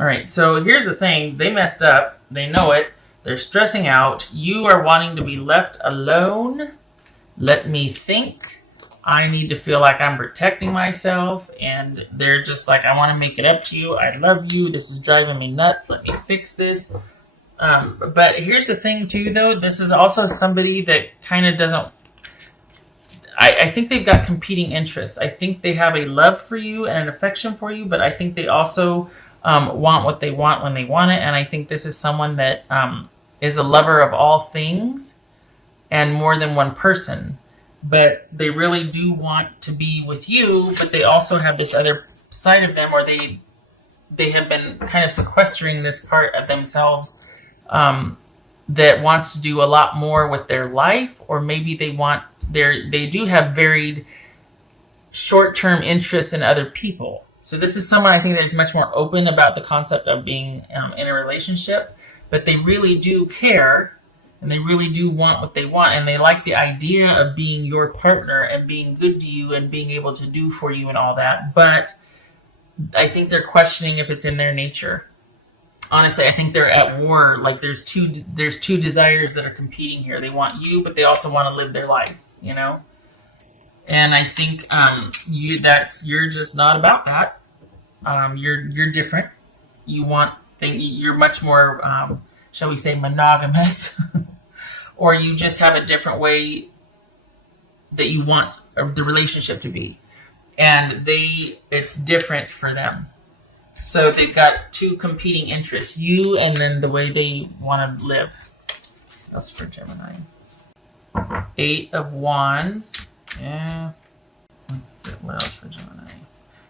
All right, so here's the thing. They messed up. They know it. They're stressing out. You are wanting to be left alone. Let me think. I need to feel like I'm protecting myself. And they're just like, I want to make it up to you. I love you. This is driving me nuts. Let me fix this. But here's the thing, too, though. This is also somebody that kind of doesn't... I think they've got competing interests. I think they have a love for you and an affection for you, but I think they also... want what they want when they want it. And I think this is someone that is a lover of all things and more than one person. But they really do want to be with you, but they also have this other side of them where they have been kind of sequestering this part of themselves that wants to do a lot more with their life, or maybe they do have varied short-term interests in other people. So this is someone I think that is much more open about the concept of being in a relationship, but they really do care and they really do want what they want, and they like the idea of being your partner and being good to you and being able to do for you and all that. But I think they're questioning if it's in their nature. Honestly, I think they're at war. Like there's two desires that are competing here. They want you, but they also want to live their life, you know? And I think you're just not about that. You're different. You're much more, shall we say, monogamous, or you just have a different way that you want the relationship to be, and it's different for them. So they've got two competing interests: you, and then the way they want to live. What else for Gemini? 8 of Wands. Yeah. What else for Gemini?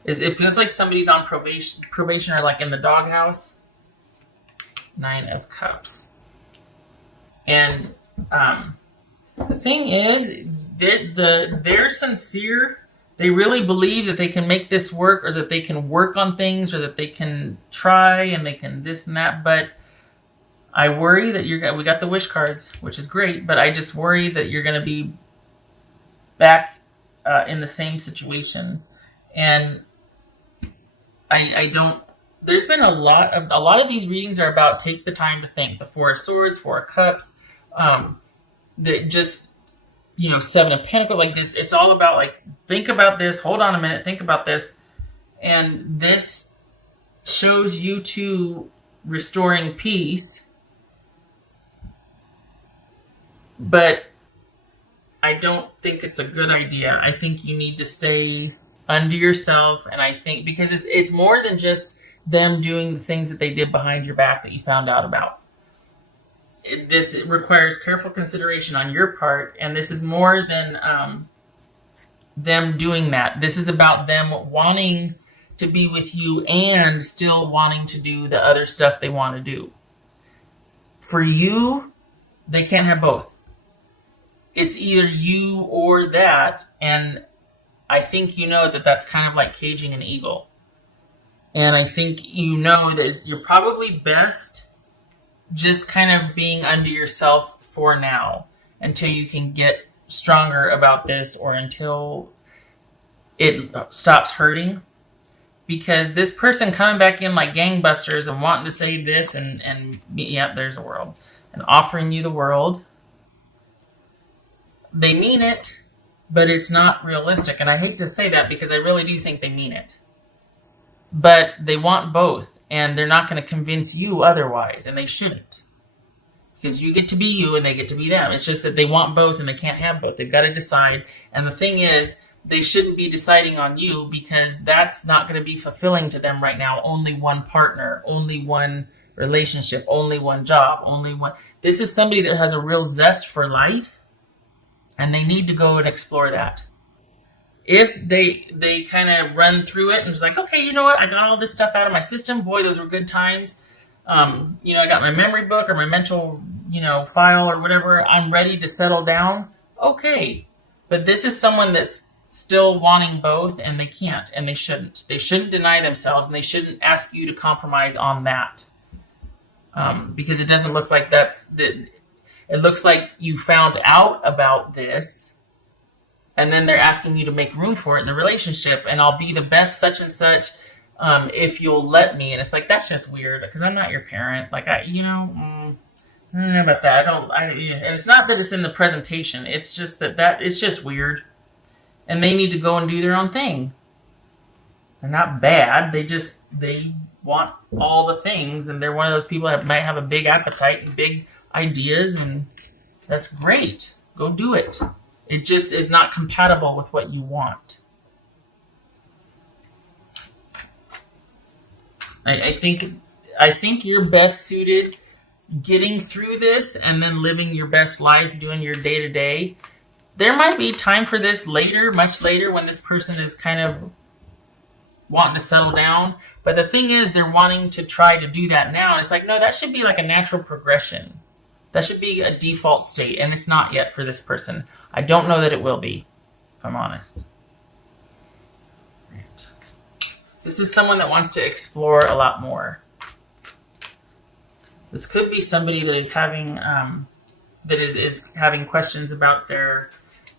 It feels like somebody's on probation or like in the doghouse. 9 of Cups. And the thing is, they're sincere. They really believe that they can make this work, or that they can work on things, or that they can try and they can this and that. But I worry that we got the wish cards, which is great, but I just worry that you're going to be back in the same situation. And I don't... There's been a lot of these readings are about take the time to think. The 4 of Swords, 4 of Cups, that just, 7 of Pentacles. Like this, it's all about like, think about this. Hold on a minute. Think about this. And this shows you two restoring peace. But I don't think it's a good idea. I think you need to stay under yourself. And I think because it's more than just them doing the things that they did behind your back that you found out about. It requires careful consideration on your part, and this is more than them doing that. This is about them wanting to be with you and still wanting to do the other stuff they want to do. For you, they can't have both. It's either you or that, and I think you know that that's kind of like caging an eagle. And I think you know that you're probably best just kind of being under yourself for now until you can get stronger about this, or until it stops hurting. Because this person coming back in like gangbusters and wanting to say this and yeah, there's a world, and offering you the world. They mean it, but it's not realistic. And I hate to say that because I really do think they mean it. But they want both, and they're not going to convince you otherwise, and they shouldn't. Because you get to be you, and they get to be them. It's just that they want both, and they can't have both. They've got to decide. And the thing is, they shouldn't be deciding on you, because that's not going to be fulfilling to them right now. Only one partner, only one relationship, only one job, only one. This is somebody that has a real zest for life, and they need to go and explore that. If they kind of run through it and just like, okay, you know what? I got all this stuff out of my system. Boy, those were good times. I got my memory book or my mental, file or whatever. I'm ready to settle down. Okay. But this is someone that's still wanting both, and they can't, and they shouldn't. They shouldn't deny themselves, and they shouldn't ask you to compromise on that. Because it doesn't look like it looks like you found out about this, and then they're asking you to make room for it in the relationship, and I'll be the best such and such. if you'll let me. And it's like, that's just weird because I'm not your parent. Like, I don't know about that. And it's not that it's in the presentation. It's just that it's just weird. And they need to go and do their own thing. They're not bad. They want all the things. And they're one of those people that might have a big appetite and big ideas. And that's great. Go do it. It just is not compatible with what you want. I think you're best suited getting through this and then living your best life, doing your day-to-day. There might be time for this later, much later, when this person is kind of wanting to settle down. But the thing is, they're wanting to try to do that now. And it's like, no, that should be like a natural progression. That should be a default state. And it's not yet for this person. I don't know that it will be, if I'm honest. Right. This is someone that wants to explore a lot more. This could be somebody that is having is having questions about that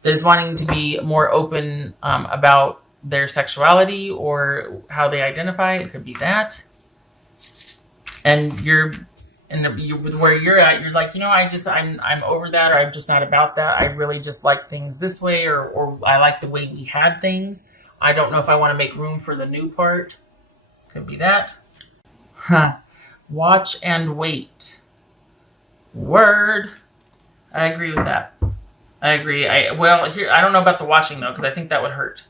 is wanting to be more open about their sexuality or how they identify. It could be that. And with where you're at, you're like, I'm over that, or I'm just not about that. I really just like things this way, or I like the way we had things. I don't know if I want to make room for the new part. Could be that. Watch and wait. Word. I agree with that. I agree. I don't know about the watching though, because I think that would hurt.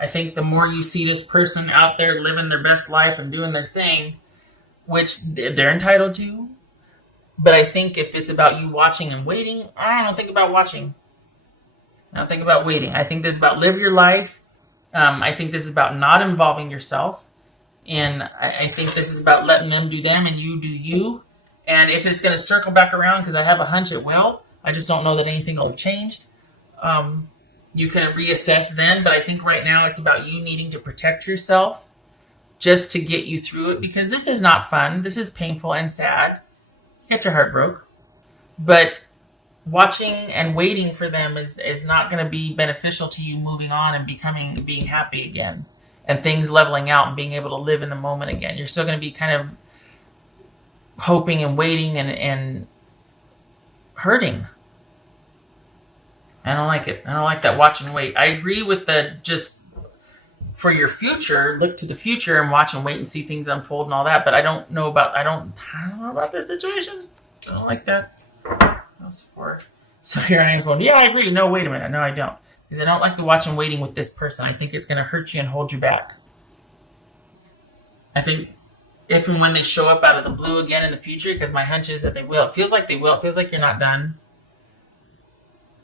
I think the more you see this person out there living their best life and doing their thing, which they're entitled to, but I think if it's about you watching and waiting, I don't think about watching. I don't think about waiting. I think this is about live your life. I think this is about not involving yourself. And I think this is about letting them do them and you do you. And if it's going to circle back around, because I have a hunch it will, I just don't know that anything will have changed. You can reassess then, but I think right now it's about you needing to protect yourself just to get you through it, because this is not fun. This is painful and sad. You get your heart broke. But watching and waiting for them is not going to be beneficial to you moving on and being happy again. And things leveling out and being able to live in the moment again. You're still going to be kind of hoping and waiting and hurting. I don't like it. I don't like that watch and wait. I agree with the just for your future, look to the future and watch and wait and see things unfold and all that. But I don't know about this situation. I don't like that. So here I am going, yeah, I agree. No, wait a minute. No, I don't. Because I don't like the watch and waiting with this person. I think it's going to hurt you and hold you back. I think if and when they show up out of the blue again in the future, because my hunch is that they will. It feels like they will. It feels like you're not done.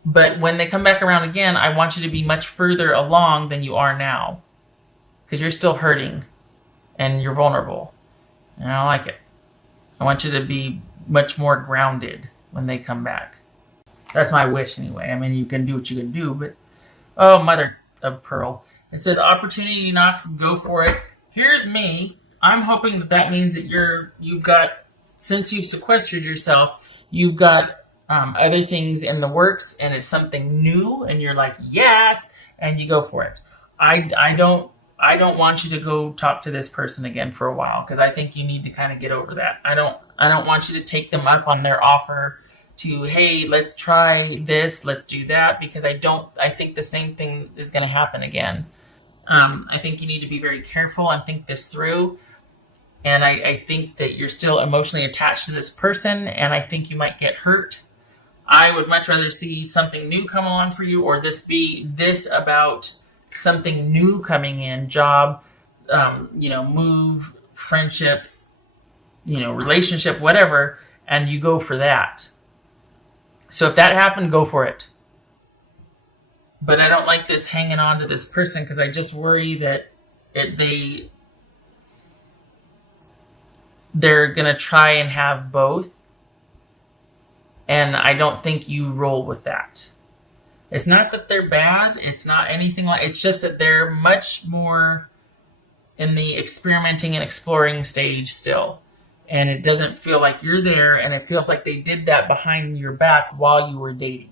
But when they come back around again, I want you to be much further along than you are now. Because you're still hurting. And you're vulnerable. And I don't like it. I want you to be much more grounded when they come back. That's my wish anyway. I mean, you can do what you can do, but... Oh, mother of pearl. It says, opportunity knocks, go for it. Here's me. I'm hoping that means that you've got, since you've sequestered yourself, you've got other things in the works, and it's something new, and you're like, yes, and you go for it. I don't want you to go talk to this person again for a while, because I think you need to kind of get over that. I don't want you to take them up on their offer to, hey, let's try this, let's do that, because I think the same thing is going to happen again. I think you need to be very careful and think this through. And I think that you're still emotionally attached to this person, and I think you might get hurt. I would much rather see something new come along for you, or this about something new coming in, job, move, friendships, relationship, whatever, and you go for that. So if that happened, go for it. But I don't like this hanging on to this person, because I just worry that they're going to try and have both. And I don't think you roll with that. It's not that they're bad. It's not anything like... It's just that they're much more in the experimenting and exploring stage still. And it doesn't feel like you're there, and it feels like they did that behind your back while you were dating.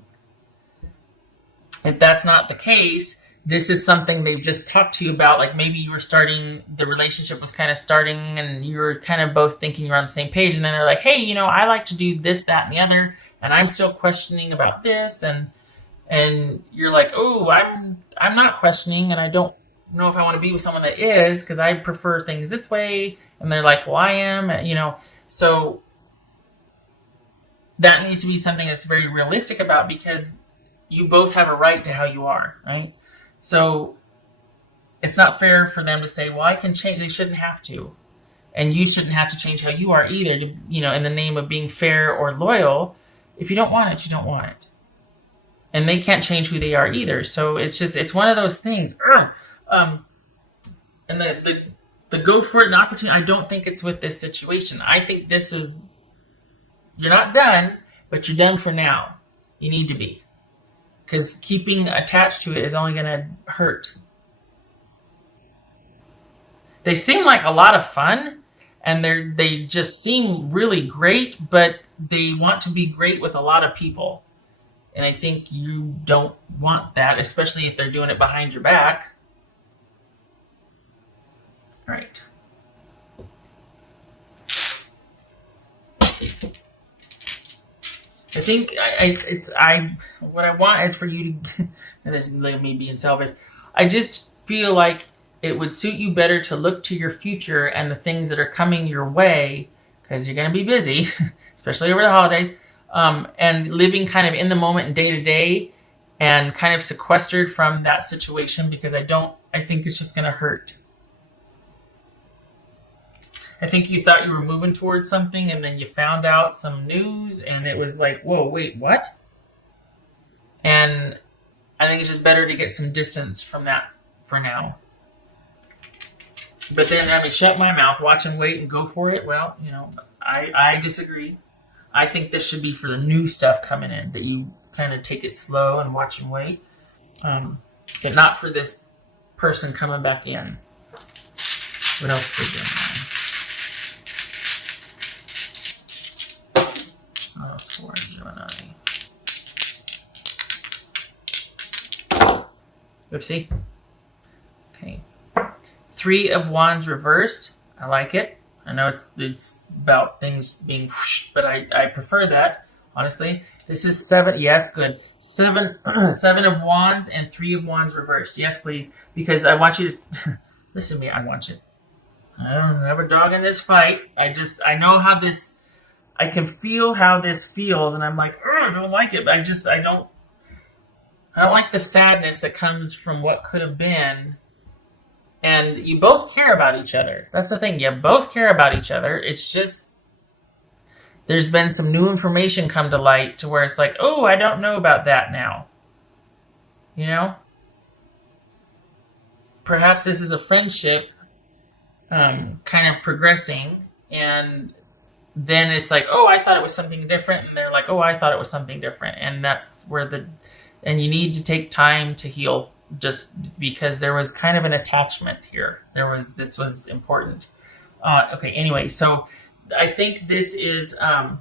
If that's not the case, this is something they've just talked to you about. Like maybe you were starting, the relationship was kind of starting and you were kind of both thinking you're on the same page. And then they're like, hey, you know, I like to do this, that, and the other. And I'm still questioning about this. And you're like, oh, I'm not questioning. And I don't know if I want to be with someone that is, because I prefer things this way. And they're like, well, I am, you know. So that needs to be something that's very realistic about, because you both have a right to how you are, right? So it's not fair for them to say, well, I can change. They shouldn't have to. And you shouldn't have to change how you are either, to, you know, in the name of being fair or loyal. If you don't want it, you don't want it. And they can't change who they are either. So it's one of those things. And the go for it, the opportunity, I don't think it's with this situation. I think this is, you're not done, but you're done for now. You need to be. Because keeping attached to it is only going to hurt. They seem like a lot of fun, and they just seem really great, but they want to be great with a lot of people. And I think you don't want that, especially if they're doing it behind your back. All right. I think what I want is for you to, and this may be in salvage, I just feel like it would suit you better to look to your future and the things that are coming your way, because you're going to be busy, especially over the holidays, and living kind of in the moment and day to day, and kind of sequestered from that situation, because I think it's just going to hurt. I think you thought you were moving towards something, and then you found out some news, and it was like, whoa, wait, what? And I think it's just better to get some distance from that for now. But then have me shut my mouth, watch and wait, and go for it. Well, you know, I disagree. I think this should be for the new stuff coming in, that you kind of take it slow and watch and wait. But not for this person coming back in. What else for Gemini? What else for Gemini? Oopsie. Okay. 3 of Wands reversed. I like it. I know it's about things being whoosh, but I prefer that, honestly. This is 7. Yes, good. 7 of Wands and 3 of Wands reversed. Yes, please. Because I want you to listen to me. I want you. I don't have a dog in this fight. I know how this. I can feel how this feels, and I'm like, I don't like it. But I don't like the sadness that comes from what could have been. And you both care about each other. That's the thing. You both care about each other. It's just there's been some new information come to light to where it's like, oh, I don't know about that now. You know? Perhaps this is a friendship kind of progressing, and then it's like, oh, I thought it was something different. And they're like, oh, I thought it was something different. And that's where and you need to take time to heal, just because there was kind of an attachment here. This was important. Okay, anyway, so I think this is about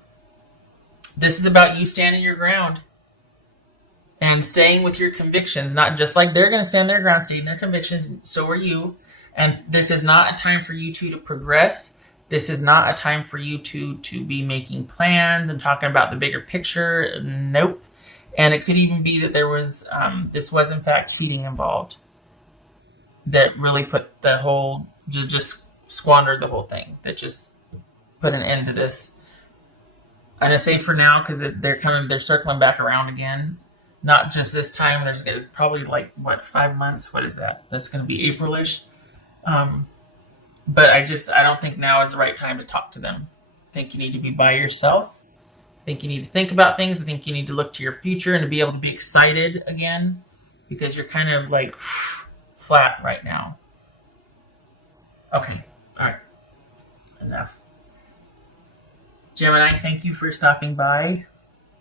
you standing your ground and staying with your convictions. Not just like they're going to stand their ground, stay in their convictions. So are you. And this is not a time for you two to progress. This is not a time for you to be making plans and talking about the bigger picture. Nope. And it could even be that there was, this was in fact cheating involved that really put the whole, just squandered the whole thing, that just put an end to this. I'm going to say for now, because they're circling back around again. Not just this time, there's probably 5 months? What is that? That's going to be April-ish. But I don't think now is the right time to talk to them. I think you need to be by yourself. I think you need to think about things. I think you need to look to your future and to be able to be excited again, because you're kind of flat right now. Okay. All right. Enough. Gemini, thank you for stopping by.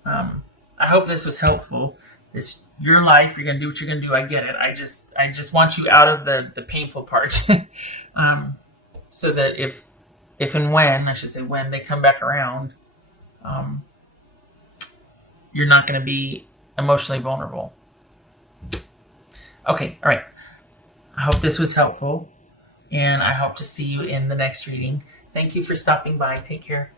I hope this was helpful. It's your life. You're going to do what you're going to do. I get it. I just want you out of the painful part. So that if and when, I should say when, they come back around, you're not going to be emotionally vulnerable. Okay, all right. I hope this was helpful, and I hope to see you in the next reading. Thank you for stopping by. Take care.